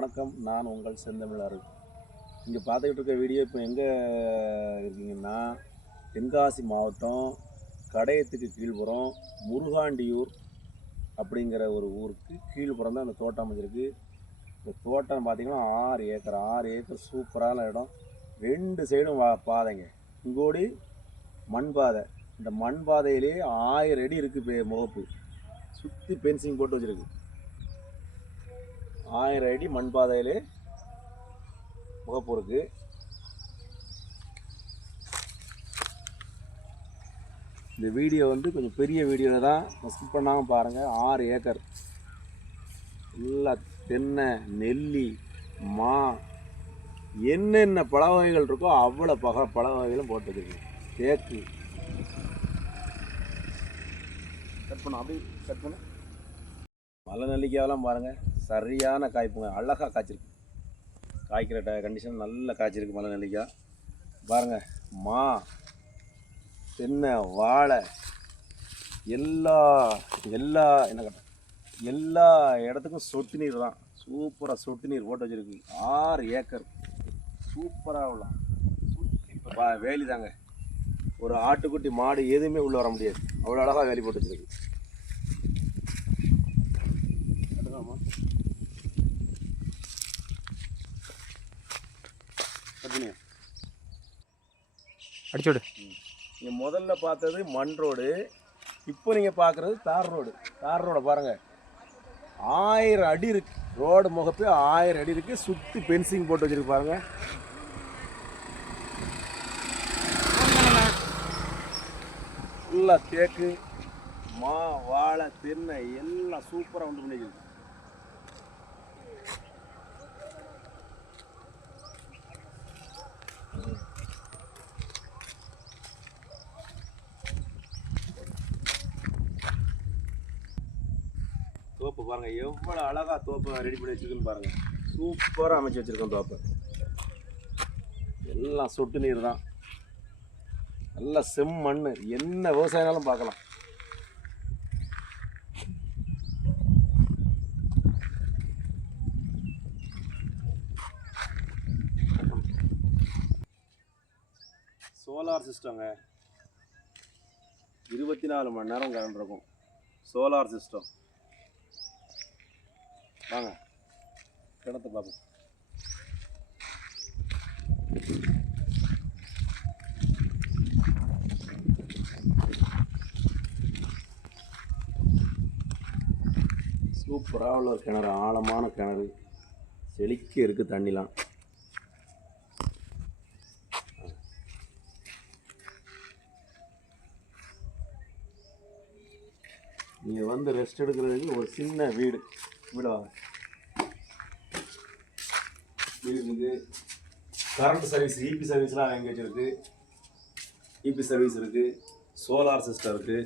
வணக்கம், நான் உங்கள் செந்தமிழர். இங்கே பார்த்துக்கிட்டு இருக்க வீடியோ இப்போ எங்கே இருக்கீங்கன்னா, தென்காசி மாவட்டம் கடையத்துக்கு கீழ்ப்புறம் முருகாண்டியூர் அப்படிங்கிற ஒரு ஊருக்கு கீழ்ப்புறம் தான் அந்த தோட்டம் அமைஞ்சிருக்கு. இந்த தோட்டம் பார்த்திங்கன்னா 6 ஏக்கர் சூப்பரான இடம். 2 சைடும் பாதைங்க. இங்கோடி மண் பாதை. இந்த மண் பாதையிலே 1000 அடி இருக்குது முகப்பு. சுற்றி பென்சிங் போட்டு வச்சுருக்கு. 1000 அடி மண் பாதையிலே முகப்பு இருக்குது. இந்த வீடியோ கொஞ்சம் பெரிய வீடியோவில் தான், ஸ்கிப் பண்ணாமல் பாருங்கள். 6 ஏக்கர் நல்லா தென்னை, நெல்லி, மா, என்னென்ன பழ வகைகள் இருக்கோ அவ்வளோ பழ வகைகளும் போட்டு வச்சுருக்கு. தேக்கு கட் பண்ண, அப்படி கட் பண்ண. மலை நெல்லிக்காயெல்லாம் பாருங்கள், சரியான காய்ப்புங்க. அழகாக காய்ச்சிருக்கு. காய்க்கிற கண்டிஷன் நல்லா காய்ச்சிருக்கு மலை நெல்லிக்காய். பாருங்கள், மா, தென்னை, வாழை, எல்லா என்ன கட்ட எல்லா இடத்துக்கும் சொட்டு நீர் தான். சூப்பராக சொட்டு நீர் போட்டு வச்சுருக்கு. 6 ஏக்கர் சூப்பராக உள்ள வேலி தாங்க. ஒரு ஆட்டுக்குட்டி மாடு எதுவுமே உள்ளே வர முடியாது, அவ்வளோ அழகாக வேலி போட்டு வச்சுருக்கு. அடிச்சோடு. நீங்கள் முதல்ல பார்த்தது மண் ரோடு, இப்போ நீங்கள் பார்க்குறது தார் ரோடு. தார் ரோடை பாருங்கள், 1000 அடி இருக்குது. ரோடு முகப்பே 1000 அடி இருக்குது. சுற்றி பென்சிங் போட்டு வச்சுருக்கு பாருங்கள். ஃபுல்லாக தேக்கு, மா, வாழை, தென்னை எல்லாம் சூப்பராக உண்டு பண்ணிருக்கு. தோப்பு பாருங்கள், எவ்வளோ அழகாக தோப்பை ரெடி பண்ணி வச்சுருக்குன்னு பாருங்கள். சூப்பராக அமைச்சு வச்சுருக்கோம் தோப்பை. எல்லாம் சொட்டு நீர் தான், நல்லா செம்மண். என்ன விவசாயம்னாலும் பார்க்கலாம். சோலார் சிஸ்டங்க, 24 மணி நேரம் கரண்ட் இருக்கும். Solar system. வாங்க கிணத்தை பார்ப்போம். சூப்பராக உள்ள ஒரு கிணறு, ஆழமான கிணறு, செழிக்க இருக்குது தண்ணிலாம். நீங்கள் ரெஸ்ட் எடுக்கிறதுக்கு ஒரு சின்ன வீடு வாங்க. வீடு இருக்குது. கரண்ட் சர்வீஸ், இபி சர்வீஸ்லாம் எங்கே வச்சுருக்கு. இபி சர்வீஸ் இருக்குது. சோலார் சிஸ்டம் இருக்குது.